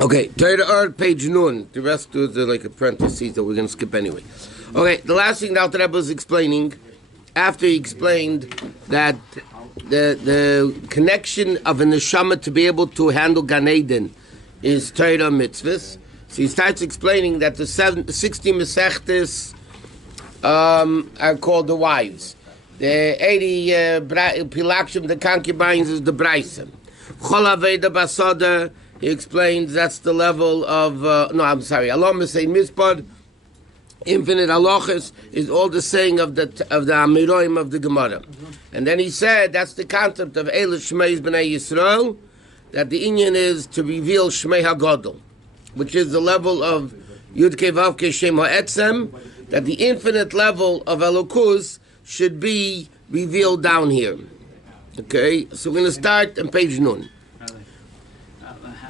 Okay, Torah Or Page Nun. The rest is like apprentices that we're going to skip anyway. Okay, the last thing that Rabbi was explaining, after he explained that the connection of a neshama to be able to handle Gan Eden is Torah mitzvahs. So he starts explaining that the 60 Masechtas are called the wives. The 80 Pilakshim, the concubines, is the Braisa. Chol Aveda Basada, he explains that's the level of, Alom Mesei Mispad, infinite halachas, is all the saying of the Amiroim of the Gemara. And then he said that's the concept of Eilish Shmei B'nai Yisrael, that the Inyan is to reveal Shmei HaGodol, which is the level of Yud Kei Vav Kei Shem HaEtzem, that the infinite level of Elokus should be revealed down here. Okay, so we're going to start on page Nun. How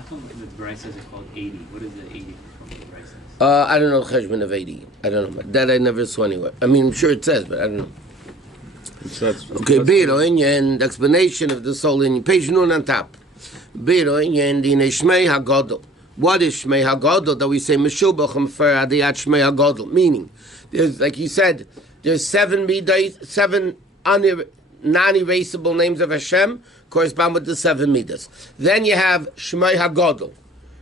come the Braisas are called 80? What is the 80 from the Braisas? I don't know the Cheshbon of 80. I don't know. That I never saw anywhere. I mean, I'm sure it says, but I don't know. Okay, Biro, and the explanation of the soul in page Nun on top. Biro, and in Shmei HaGodol. What is Shmei HaGodol? That we say, Meshubachim for Adiyat Shmei HaGodol. Meaning, there's, like he said, there's 7 non-erasable names of Hashem correspond with the 7 midas. Then you have Shmei HaGodol.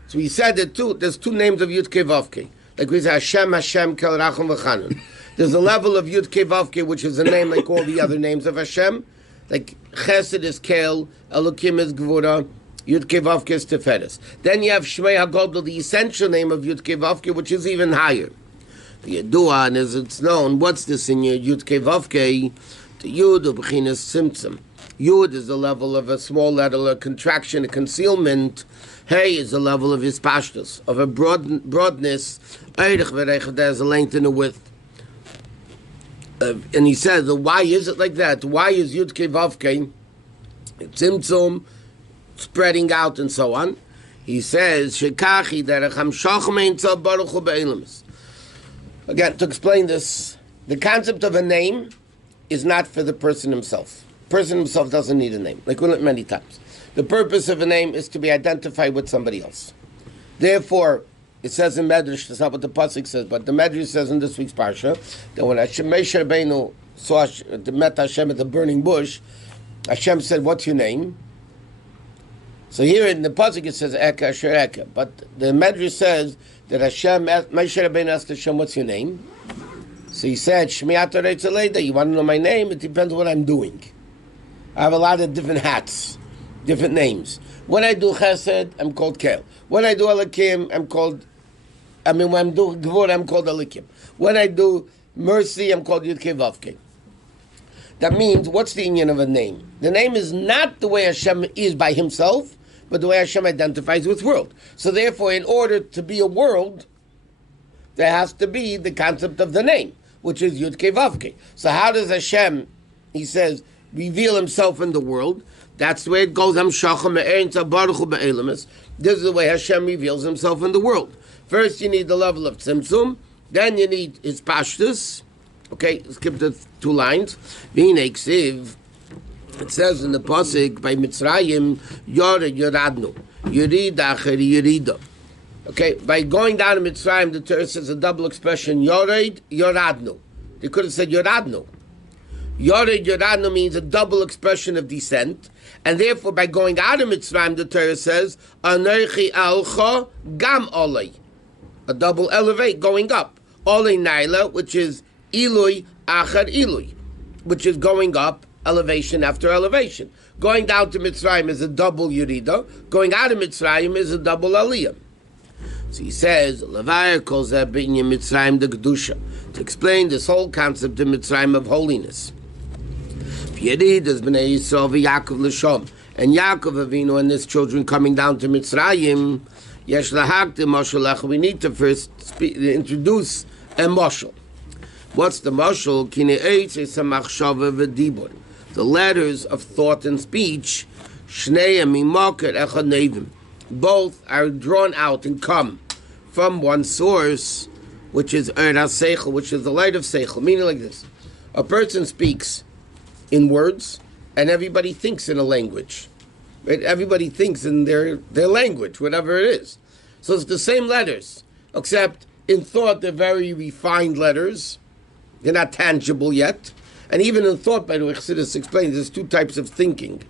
So he said that too. There's 2 names of Yud Kei Vav Kei. Like we say Hashem, Kel Rachum V'Chanun. There's a level of Yud Kei Vav Kei, which is a name like all the other names of Hashem. Like Chesed is Kel, Elokim is Gvura, Yud Kei Vav Kei is Tiferes. Then you have Shmei HaGodol, the essential name of Yud Kei Vav Kei, which is even higher. The Yedua, and as it's known, what's this in your Yud Kei Vav Kei? The Yud of B'chinas Tzimtzum. Yud is the level of a small letter, a contraction, a concealment. Hey is the level of his pashtus, of a broadness. There's a length and a width. And he says, why is it like that? Why is Yud Kei Vav Kei Tzimtzum, spreading out and so on? He says, Shekachi derech hamshach mein tzal baruch hu be'elamis. Again, to explain this, the concept of a name is not for the person himself. The person himself doesn't need a name, like we learned many times. The purpose of a name is to be identified with somebody else. Therefore, it says in Medrash, that's not what the Pasuk says, but the Medrash says in this week's Parsha, that when Moshe Rabbeinu saw met Hashem at the burning bush, Hashem said, what's your name? So here in the Pasuk it says, Eka Asher Eka, but the Medrash says that Moshe Rabbeinu asked Hashem, what's your name? So he said, Shmi Atorei Tzaleida, you want to know my name? It depends on what I'm doing. I have a lot of different hats, different names. When I do Chesed, I'm called Kel. When I do Elikim, when I do Gvur, I'm called Elikim. When I do Mercy, I'm called Yud Kei Vav Kei. That means, what's the inyan of a name? The name is not the way Hashem is by himself, but the way Hashem identifies with world. So therefore, in order to be a world, there has to be the concept of the name, which is Yud Kei Vav Kei. So how does Hashem, he says, reveal himself in the world? That's the way it goes. This is the way Hashem reveals himself in the world. First, you need the level of Tzimtzum. Then you need his Pashtus. Okay, skip the 2 lines. It says in the Pasuk, by Mitzrayim, Yored Yoradnu. Yerida Acher Yerida. Okay, by going down to Mitzrayim, the Torah says a double expression, Yored Yoradnu. They could have said Yoradnu. Yored Yoradnu means a double expression of descent. And therefore, by going out of Mitzrayim, the Torah says, Anochi alcha gam olei. A double elevate, going up. Olei naila, which is ilui achar ilui, which is going up, elevation after elevation. Going down to Mitzrayim is a double yurida. Going out of Mitzrayim is a double aliyah. So he says, Levaya calls that Binyan Mitzrayim the Kedusha, to explain this whole concept of Mitzrayim of holiness. Yedid has been a Yisrael v'Yaakov l'shom, and Yaakov Avinu and his children coming down to Mitzrayim. Yesh lahak the mashal. We need to first introduce a mashal. What's the mashal? Kine eitz is a machshava v'dibur. The letters of thought and speech. Shneim imaker echad nevim. Both are drawn out and come from one source, which is Seichel, which is the light of Seichel. Meaning like this: a person speaks in words, and everybody thinks in a language. Right? Everybody thinks in their language, whatever it is. So it's the same letters, except in thought they're very refined letters. They're not tangible yet. And even in thought, by the way, Chassidus explains there's two types of thinking.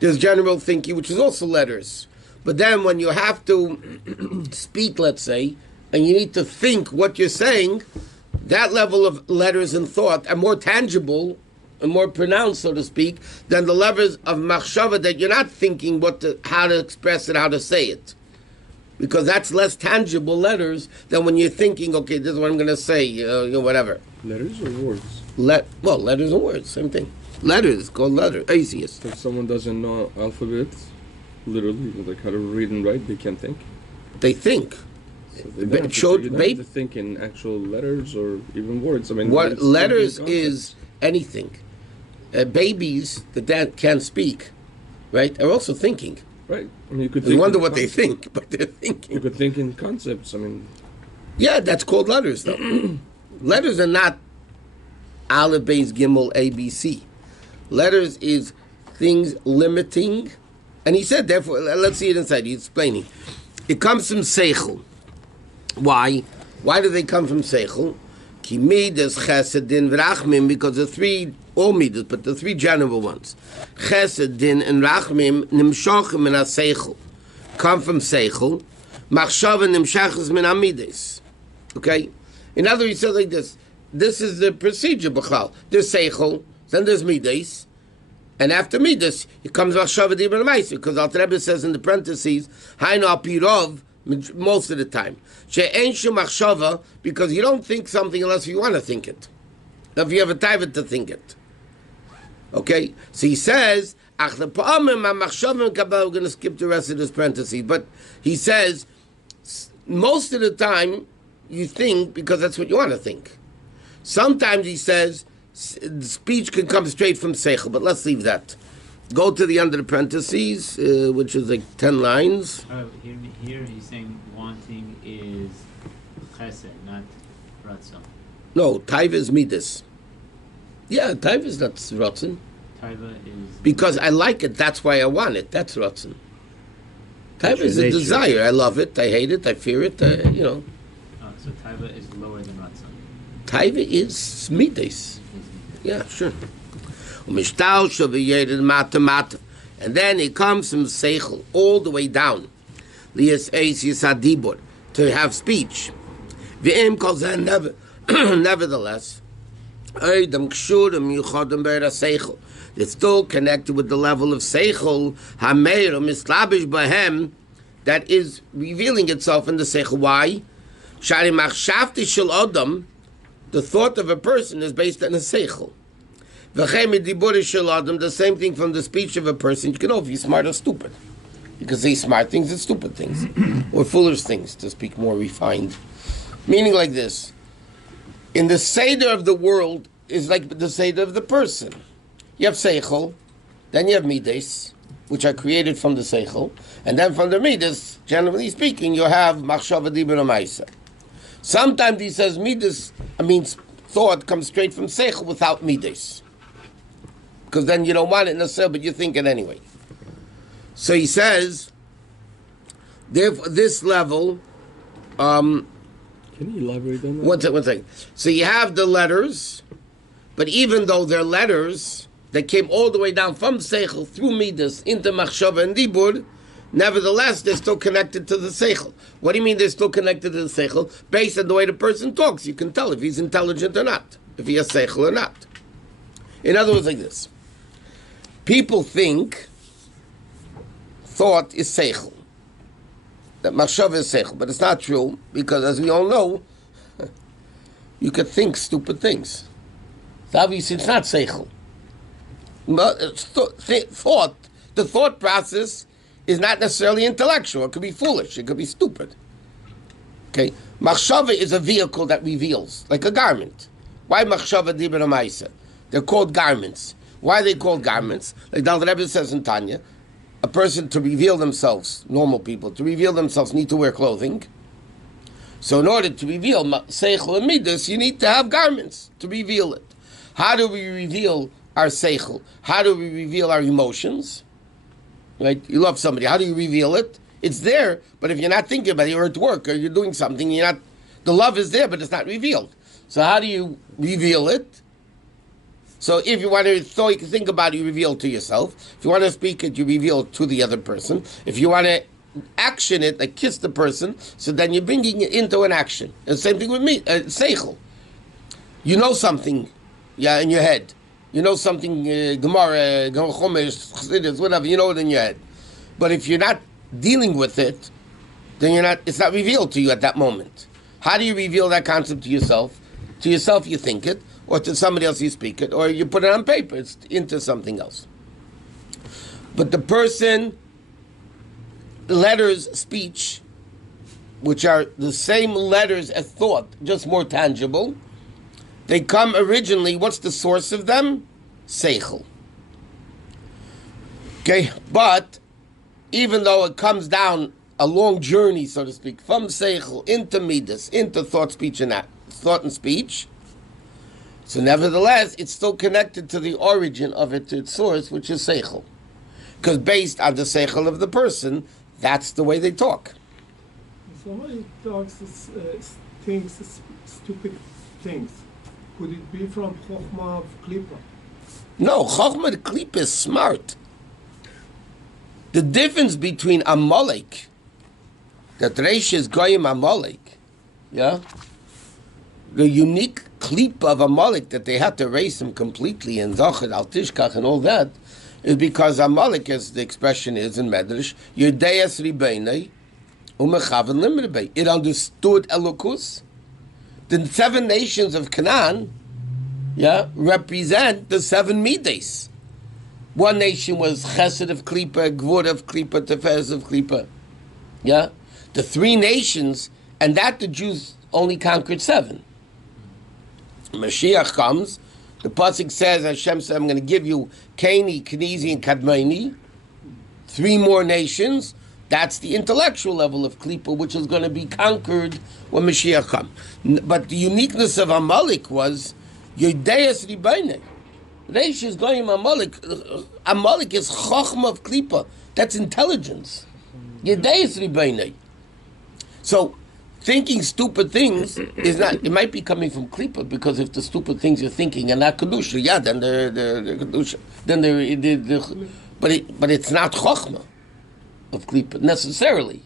There's general thinking, which is also letters. But then when you have to speak, let's say, and you need to think what you're saying, that level of letters and thought are more tangible and more pronounced, so to speak, than the levels of machshava that you're not thinking how to express it, how to say it. Because that's less tangible letters than when you're thinking, okay, this is what I'm going to say, whatever. Letters or words? Letters and words, same thing. Letters, called letters, easiest. If someone doesn't know alphabets, literally, like how to read and write, they can't think. They think. So they don't have to think in actual letters or even words. I mean, what letters is anything. Babies that can't speak, right, are also thinking. Right. I mean, you wonder what they think, but they're thinking. You could think in concepts. I mean, yeah, that's called letters, though. Letters are not Aleph, Beis, Gimel, A, B, C. Letters is things limiting, and he said, therefore, let's see it inside. He's explaining. It comes from Seichel. Why? Why do they come from Seichel? Ki midas, Chesed, Din, V'Rachmim, because the three, all midas, but the three general ones, Chesed, Din, and Rachmim, Nimshachim min ha-Seichel, come from Seichel, Machshava Nimshachas min ha-Midas. Okay? In other words, he says like this. This is the procedure, B'chal. There's Seichel, then there's Midas, and after Midas, it comes Machshava Dibur Ma'aser, because Alter Rebbe says in the parentheses, Hainu al-Pirov, most of the time. She'en shu machshava, because you don't think something unless you want to think it. If you have a time to think it. Okay? So he says, we're going to skip the rest of this parenthesis, but he says, most of the time, you think because that's what you want to think. Sometimes he says, speech can come straight from seichel, but let's leave that. Go to the end of the parentheses, which is like 10 lines. Oh, here he's saying wanting is chesed, not ratzon. No, taiva is midas. Yeah, taiva is not ratzon. Taiva is... Because I like it, that's why I want it. That's ratzon. Taiva is a desire. I love it, I hate it, I fear it, Oh, so taiva is lower than ratzon. Taiva is midas. Yeah, sure. And then it comes from Seichel all the way down to have speech. Nevertheless, it's still connected with the level of Seichel that is revealing itself in the Seichel. Why? The thought of a person is based on a Seichel. The same thing from the speech of a person. You can know if he's smart or stupid. You can say smart things and stupid things. Or foolish things, to speak more refined. Meaning like this. In the Seder of the world is like the Seder of the person. You have Seichel, then you have Midas, which are created from the Seichel, and then from the Midas, generally speaking, you have Machshava Dibur Ma'aser. Sometimes he says Midas, thought comes straight from Seichel without Midas. Because then you don't want it necessarily, but you think it anyway. So he says, therefore, this level... can you elaborate on that? One second. So you have the letters, but even though they're letters that came all the way down from Seichel through Midas into Machshava and Dibur, nevertheless, they're still connected to the Seichel. What do you mean they're still connected to the Seichel? Based on the way the person talks, you can tell if he's intelligent or not, if he has Seichel or not. In other words, like this. People think thought is Seichel. That Machshava is Seichel. But it's not true, because as we all know, you could think stupid things. So obviously it's not Seichel. But the thought process is not necessarily intellectual. It could be foolish. It could be stupid. Okay? Machshava is a vehicle that reveals, like a garment. Why Machshava Dibur Ma'aser? They're called garments. Why are they called garments? Like the Alter Rebbe says in Tanya, a person to reveal themselves, normal people, to reveal themselves need to wear clothing. So in order to reveal Seichel and Midas, you need to have garments to reveal it. How do we reveal our Seichel? How do we reveal our emotions? right? You love somebody. How do you reveal it? It's there, but if you're not thinking about it, or at work, or you're doing something, the love is there, but it's not revealed. So how do you reveal it? So if you want to think about it, you reveal it to yourself. If you want to speak it, you reveal it to the other person. If you want to action it, like kiss the person, so then you're bringing it into an action. And the same thing with me, seichel. You know something, in your head. You know something, Gemara, Chumash, Chassidus, whatever, you know it in your head. But if you're not dealing with it, then it's not revealed to you at that moment. How do you reveal that concept to yourself? To yourself you think it, or to somebody else you speak it, or you put it on paper, it's into something else. But the person, letters, speech, which are the same letters as thought, just more tangible, they come originally, what's the source of them? Seichel. Okay, but even though it comes down a long journey, so to speak, from Seichel into Midas, into thought, speech, and thought and speech, so nevertheless, it's still connected to the origin of it, to its source, which is Seichel. Because based on the Seichel of the person, that's the way they talk. Somebody talks things, stupid things. Could it be from Chokhmah of Klippa? No, Chokhmah of Klippa is smart. The difference between Amalek, that Reish is Goyim Amalek, the unique Klippa of Amalek that they had to erase him completely in Zachar, Al Tishkach, and all that, is because Amalek, as the expression is in Medrash, Yerdeyas Ribeinei, Umechaven Limribei. It understood Elokus. The 7 nations of Canaan, represent the 7 Midas. One nation was Chesed of Klippa, Gvur of Klippa, Tefez of Klippa. The 3 nations, and that the Jews only conquered 7. Mashiach comes, the pasuk says, Hashem said, I'm going to give you Keni, Kenizi, and Kadmoni, 3 more nations. That's the intellectual level of Klippa, which is going to be conquered when Mashiach comes. But the uniqueness of Amalek was Yodeas Ribaineh. Reish is going Amalek. Amalek is Chochmah of Klippa. That's intelligence. Yodeas Ribaineh. So thinking stupid things is not. It might be coming from Klippa, because if the stupid things you're thinking are not kedusha, then they're kedusha. Then but it's not Chochmah of Klippa necessarily.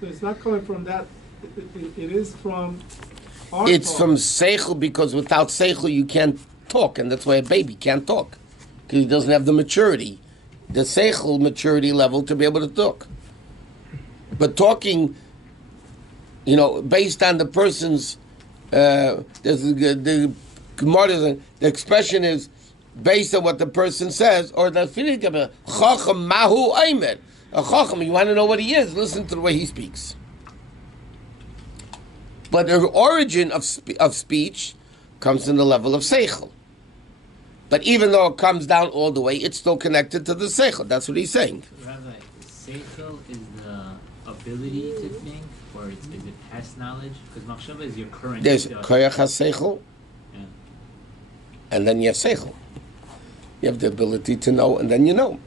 So it's not coming from that. It is from. It's thought. from Seichel, because without Seichel you can't talk, and that's why a baby can't talk, because he doesn't have the maturity, the Seichel maturity level to be able to talk. But talking, based on the person's, the expression is based on what the person says, or the feeling of a Chacham Mahu Aimer. A Chacham, you want to know what he is, listen to the way he speaks. But the origin of speech comes in the level of Seichel. But even though it comes down all the way, it's still connected to the Seichel. That's what he's saying. Rabbi, Seichel is the ability to think, or is it past knowledge? Because Machshava is your current. There's Koyach HaSeichel, and then you have Seichel. You have the ability to know, and then you know.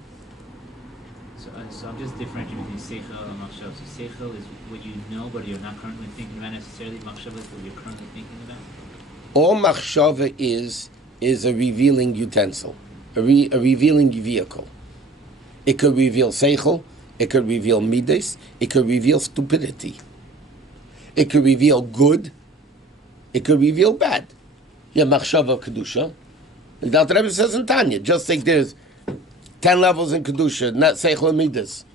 So I'm just differentiating between Seichel and Machshava. So Seichel is what you know, but you're not currently thinking about necessarily. Machshava is what you're currently thinking about. All Machshava is a revealing utensil, a revealing vehicle. It could reveal Seichel, it could reveal Midas, it could reveal stupidity. It could reveal good, it could reveal bad. You have Machshava Kedusha. The Alter Rebbe says in Tanya, just like there's 10 levels in Kedusha, not Seichel and Midas.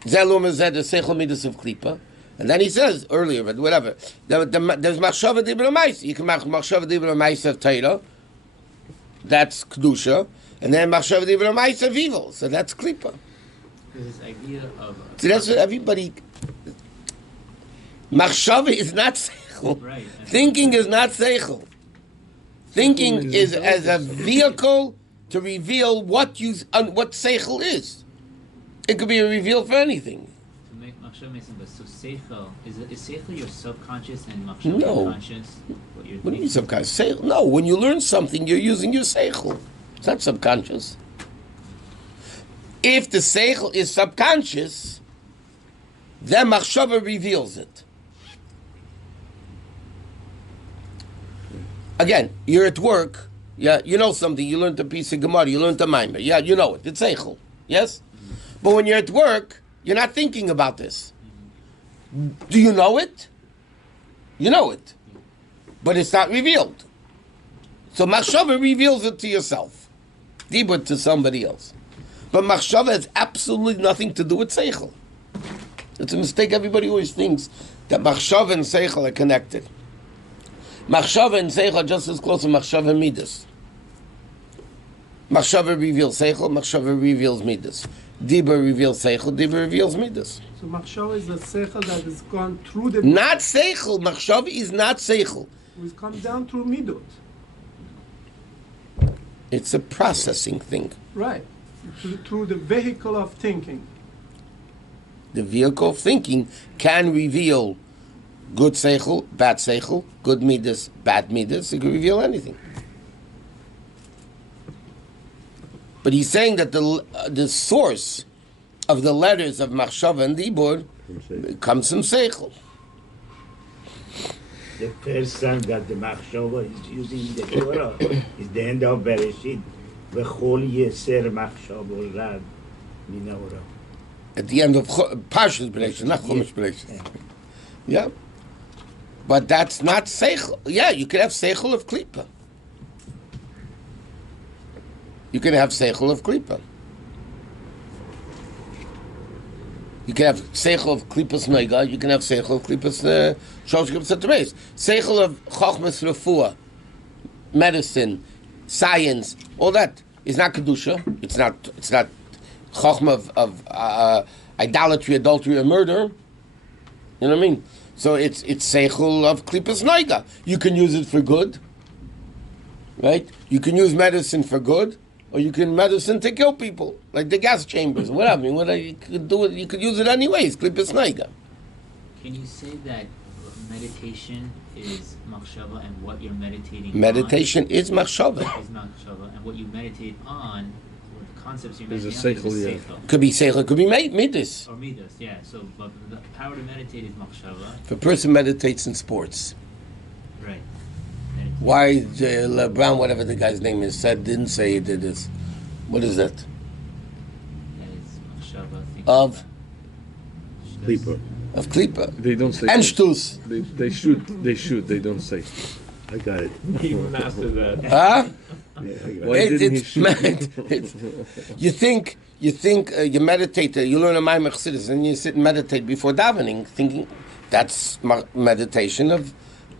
Zelum is the Seichel Midas of Klippa. And then he says earlier, but whatever, there's Machshava Dibra Maisa. You can make Machshava Dibra Maisa of Torah. That's Kedusha. And then Machshava Dibra Maisa of evil. So that's Klippa. This idea of... So that's what everybody... Machshava is not Seichel. Right. Thinking is not Seichel. Thinking is as a vehicle to reveal what Seichel is. It could be a reveal for anything. To make Machshava makes sense, but so Seichel, is Seichel your subconscious and Machshava your conscious? What do you mean subconscious? Seichel? No, when you learn something, you're using your Seichel. It's not subconscious. If the seichel is subconscious, then machshava reveals it. Again, you're at work, yeah, you know something, you learned a piece of Gemara, you learned a Maamarim, yeah, you know it, it's seichel, yes? But when you're at work, you're not thinking about this. Do you know it? You know it. But it's not revealed. So machshava reveals it to yourself. Dibur to somebody else. But machshava has absolutely nothing to do with seichel. It's a mistake. Everybody always thinks that machshava and seichel are connected. Machshava and seichel are just as close as machshava and midas. Machshava reveals seichel, machshava reveals midas. Dibur reveals seichel, dibur reveals midas. So machshava is a seichel that has gone through the... Not seichel. Machshava is not seichel. It comes down through midot. It's a processing thing. Right. Through the vehicle of thinking. The vehicle of thinking can reveal good seichel, bad seichel, good midas, bad midas. It can reveal anything. But he's saying that the source of the letters of machshava and dibur comes from seichel. The first time that the machshava is using the Torah is the end of Bereshit. V'chol yeser machshava rad min haora. At the end of Parashat Shemot, not Chumash Shemot. Yeah. But that's not seichel. Yeah, you can have seichel of klipa. You can have seichel of klipa. You can have seichel of klipas noiga. You can have seichel of klipas shalosh klipas atreis. Seichel of chochmas refuah, medicine, science, all that is not kedusha. It's not chochma of idolatry, adultery, or murder. You know what I mean? So it's seichel of klipas noiga. You can use it for good, right? You can use medicine for good. Or you can medicine to kill people, like the gas chambers, whatever. You could do it. You could use it anyways. Klipas noiga. Can you say that meditation is machshava and what you're meditating Meditation is machshava. is machshava, and what you meditate on, or the concepts you're Is a meditating on, is seichel, a seichel. Could be seichel, could be midas. Or midas, yeah. So, but the power to meditate is machshava. If a person meditates in sports, Right. why LeBron, whatever the guy's name is, didn't say he did this? What is that? That is machshava. Of Klipa. of klipa They don't say. and shtus. They shoot. They don't say. I got it. He mastered that. Huh? Why didn't he shoot? You think you meditate, you learn a Maamarim Chassidus, and you sit and meditate before davening, thinking that's meditation of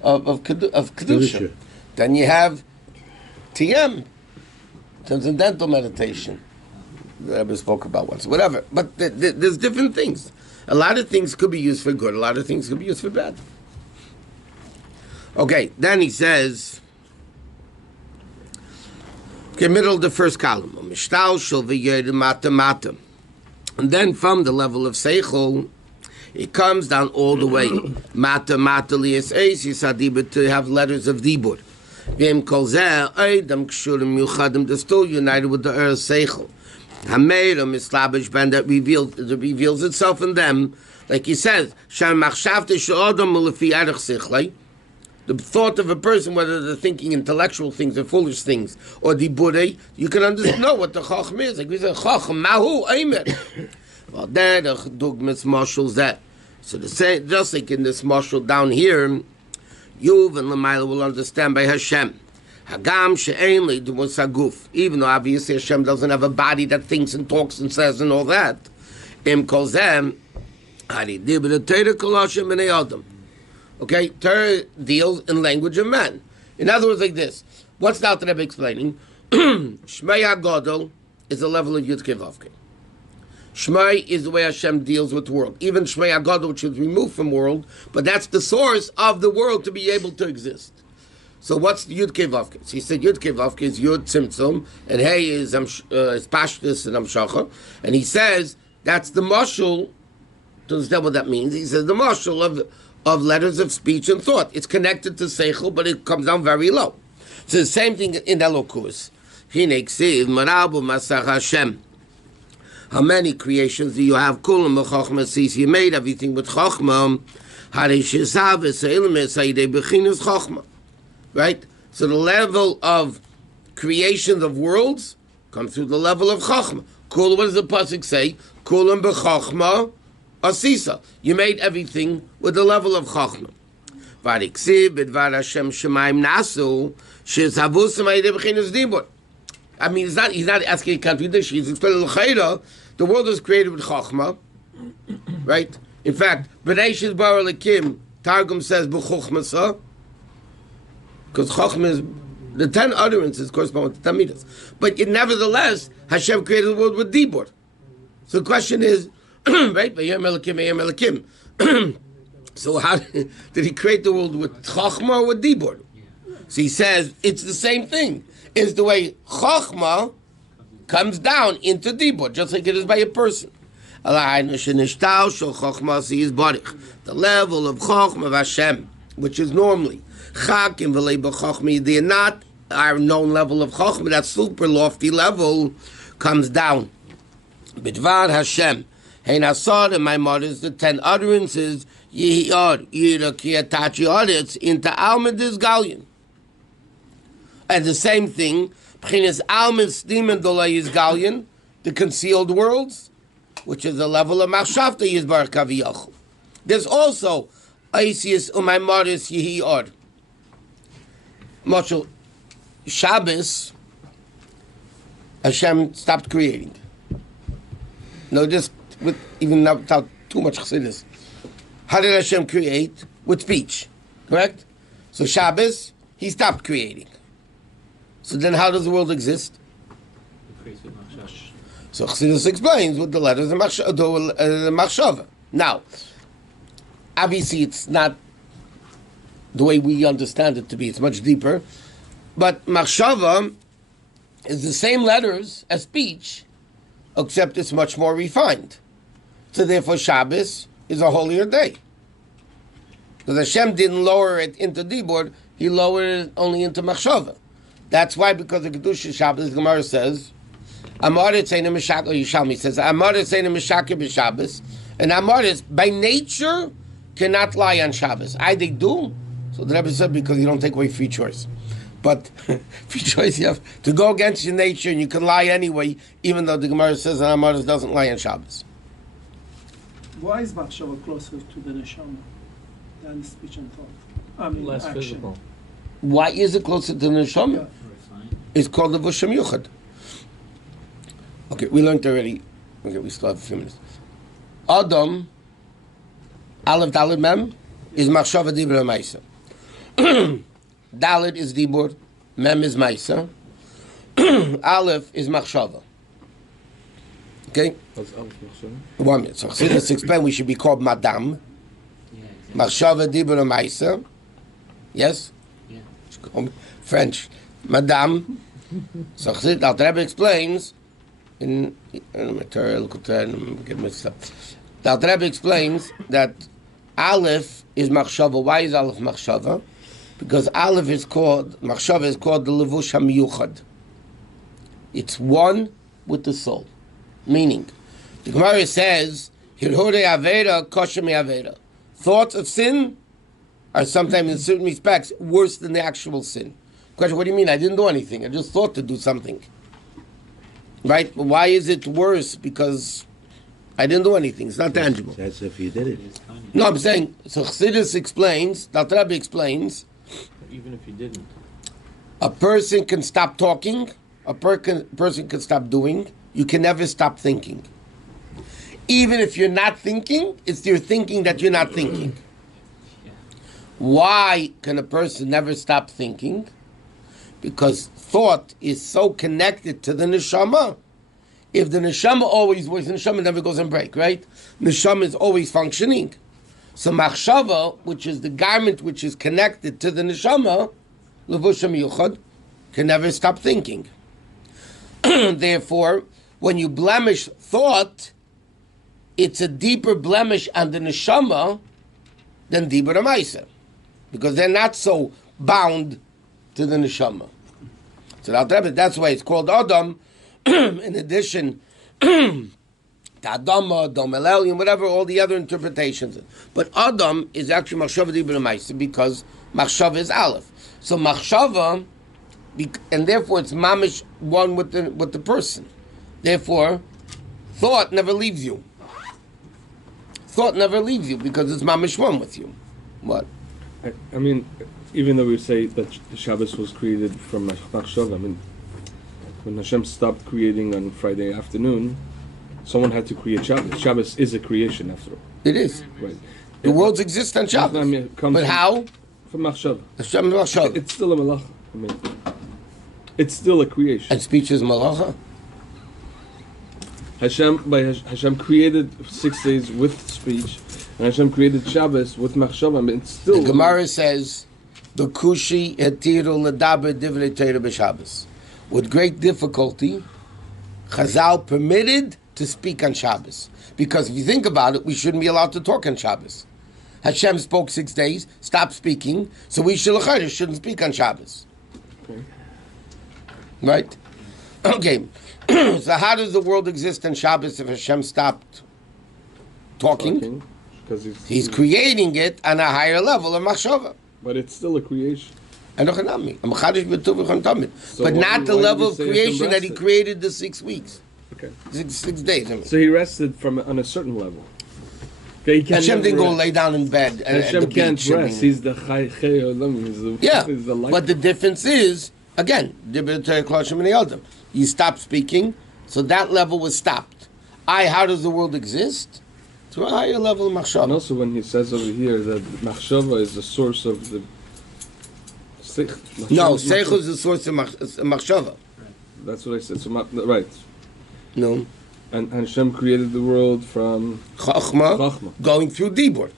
kedusha. Kedusha. Then you have TM, transcendental meditation. The Rabbi spoke about once, whatever. But there's different things. A lot of things could be used for good. A lot of things could be used for bad. Okay, then he says. Okay, middle of the first column. And then from the level of seichel, it comes down all the way. Mata liyas eis yisadibur, to have letters of dibur. V'im kol zeh oidam kshurim yuchadim, they're still united with the earth seichel. Hamerim islabish ben, that reveals itself in them. Like he says, Shem machshavte she'odam ulefi erech sichlei. The thought of a person, whether they're thinking intellectual things or foolish things, or the Buddha, you can understand what the Chacham is. Like we say, Chacham, Mahu, Eimer. Well, there, the Dugmas marshals that. So the same, just like in this marshal down here, Yuv and Lamaila will understand by Hashem. Hagam she'ein li d'mus haguf. Even though obviously Hashem doesn't have a body that thinks and talks and says and all that. Im kol zem, hari dibur Torah koloshem b'nei Adam. Okay, Torah deals in language of man. In other words, like this. What's the Alter Rebbe explaining? Shmei HaGadol is a level of Yud Kei Vav Kei. Shmei is the way Hashem deals with the world. Even Shmei HaGadol, which is removed from world, but that's the source of the world to be able to exist. So what's the Yud Kei Vav Kei? So he said Yud Kei Vav Kei is Yud Tzimtzum, and Hey is Pashtus and Amshacha. And he says that's the mashal, to understand what that means. He says the mashal of letters of speech and thought. It's connected to seichel, but it comes down very low. So the same thing in Elokus. Hine ksiv marabu masach Hashem. How many creations do you have? Kulam b'chokhmah sis. You made everything with chokhmah. Right? So the level of creation of worlds comes through the level of chokhmah. Kul, what does the pasuk say? Kulam b'chokhmah asisa. You made everything with the level of chokhmah. Variksiv b'dvar Hashem shemayim nasu shezavusam ayidei b'chinas dibur. I mean, he's not asking a contradiction. He's explaining the world was created with chokhmah, right? In fact, B'reishis bara Elokim, Targum says b'chokhmasa, because chokhmah is the 10 utterances correspond with the Tamidas. But nevertheless, Hashem created the world with dibur. So the question is, right? V'yem Elokim, So how did he create the world with chokhmah or with dibur? So he says it's the same thing. It's the way chokhmah comes down into dibur, just like it is by a person. The level of chokhmah of Hashem, which is normally chakim v'lei b'chokhmah, they are not our known level of chokhmah. That super lofty level comes down. B'dvar Hashem, hein asad and my mothers, the 10 utterances, yihiyad, yirakia, tachi audits, into almedis gallion. And the same thing, b'chinas almed stimen dolay is gallion, the concealed worlds, which is the level of machshavta yizbar kaviyachol. There's also Aisius umaymaris yihiyad. Mashal Shabbos, Hashem stopped creating. No, just with even without too much chassidus. How did Hashem create? With speech, correct? So Shabbos, he stopped creating. So then, how does the world exist? So chassidus explains with the letters of machshava. Now, obviously, it's not the way we understand it to be. It's much deeper. But machshava is the same letters as speech, except it's much more refined. So therefore Shabbos is a holier day. Because Hashem didn't lower it into dibur, he lowered it only into machshava. That's why, because the Kedusha Shabbos, the Gemara says, Amaretz Eina Meshak, or Yishalmi says, Amaretz Eina Meshak b'Shabbos, and Amaretz, by nature, cannot lie on Shabbos. They do. So the Rebbe said, because you don't take away free choice. But free choice, you have to go against your nature, and you can lie anyway, even though the Gemara says that Amaretz doesn't lie on Shabbos. Why is machshava closer to the neshama than speech and thought? I mean, less action. physical. Why is it closer to the neshama? Yeah. It's called the Vushem Yuchad. Okay, we learned already. Okay, we still have a few minutes. Adam, Aleph Dalet Mem, is Machshava Dibur Maisa. Dalet is Dibur, Mem is Maisa. Aleph is Machshava. Okay? What's Aleph Machshava? 1 minute. So Chassidus explain we should be called Madam. Machshava Dibur Maisa. Yes? Yeah. French. Madame. So Chassidus, the Rebbe explains in material, get mixed up. The Rebbe explains that Aleph is Machshava. Why is Aleph Machshava? Because Aleph is called, Machshava is called the Levush HaMiyuchad. It's one with the soul. Meaning, the Gemara says, Hirhore Avera, Koshemi Avera. Thoughts of sin are sometimes, in certain respects, worse than the actual sin. Question, what do you mean? I didn't do anything. I just thought to do something. Right? But why is it worse? Because I didn't do anything. It's not tangible. That's if you did it. No, I'm saying, so Chassidus explains, the Rebbe explains, Even if you didn't. a person can stop talking, a person can stop doing, you can never stop thinking. Even if you're not thinking, it's your thinking that you're not thinking. Why can a person never stop thinking? Because thought is so connected to the neshama. If the neshama always works, the neshama never goes on break, right? Neshama is always functioning. So machshava, which is the garment which is connected to the neshama, levush miyuchad, can never stop thinking. Therefore, when you blemish thought, it's a deeper blemish on the neshama than dibur amaisa, because they're not so bound to the neshama. So that's why it's called Adam. In addition, Adama, Dom Elelium, whatever, all the other interpretations. But Adam is actually Machshava Dibur Maisa because Machshava is Aleph. So Machshava, and therefore it's Mamish one with the person. Therefore, thought never leaves you. Thought never leaves you because it's Mamish one with you. What? I mean, even though we say that the Shabbos was created from Machshava, I mean, when Hashem stopped creating on Friday afternoon, someone had to create Shabbos. Shabbos is a creation, after all. It is. Right. The worlds exist on Shabbos. But how? From Machshava. Hashem Machshava. It's still a malacha. I mean, it's still a creation. And speech is malacha? Hashem created 6 days with speech, and Hashem created Shabbos with Machshava. I mean, it's still... The Gemara says, the Kushi hetiru ledaber divrei Torah b'Shabbos. With great difficulty, Chazal permitted to speak on Shabbos. Because if you think about it, we shouldn't be allowed to talk on Shabbos. Hashem spoke 6 days, stopped speaking, so we shouldn't speak on Shabbos. Okay. Right? Okay. So how does the world exist on Shabbos if Hashem stopped talking? Because he's creating it on a higher level of Machshava. But it's still a creation. But not the level of creation that he created the 6 weeks. Okay. 6 days. I mean. So he rested on a certain level. Okay, Hashem didn't go lay down in bed. Hashem can't rest. He's the Chai Olam. He's the light. But the difference is, again, you stop speaking, so that level was stopped. How does the world exist? To a higher level of Machshava. And also when he says over here that Machshava is the source of the... No, Seichel is the source of Machshava. That's what I said. So, right. No. And Hashem created the world from... Chachma. Going through Dibur.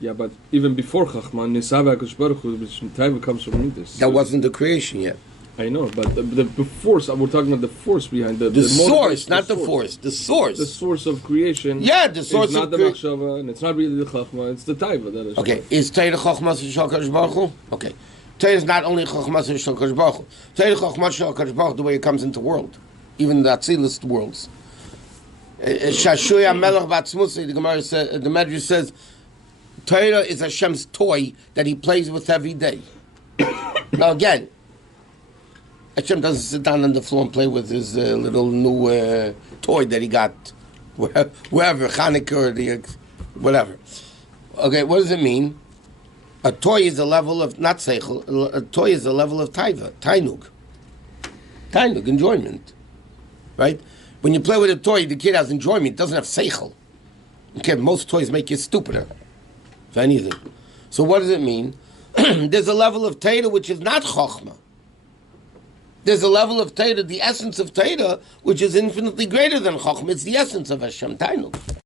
Yeah, but even before Chachma, Nisava HaKadosh Baruch Hu, which comes from Midas. That wasn't the creation yet. I know, but the force, we're talking about the force behind the source, not the force. The source. The source of creation. Yeah, the source of creation. It's not the Machshava, and it's not really the Chachma, it's the Taiva. That is okay, is Torah Chachma Shel HaKadosh Baruch Hu? Okay. Torah is not only Chachma Shel HaKadosh Baruch Hu. Torah Chachma Shel HaKadosh Baruch Hu, the way it comes into the world. Even the Atzilist worlds. Shashuya Melech Batzmusi, the Gemara says, the Medrash says, Torah is Hashem's toy that he plays with every day. Now again, Hashem doesn't sit down on the floor and play with his little new toy that he got wherever, Hanukkah or whatever. Okay, what does it mean? A toy is a level of, not seichel, a toy is a level of taiva, tainug. Tainug, enjoyment. Right? When you play with a toy, the kid has enjoyment, it doesn't have seichel. Okay, most toys make you stupider, if anything. So what does it mean? There's a level of Torah which is not chokhmah. There's a level of Torah, the essence of Torah, which is infinitely greater than chokhmah. It's the essence of Hashem, tainug.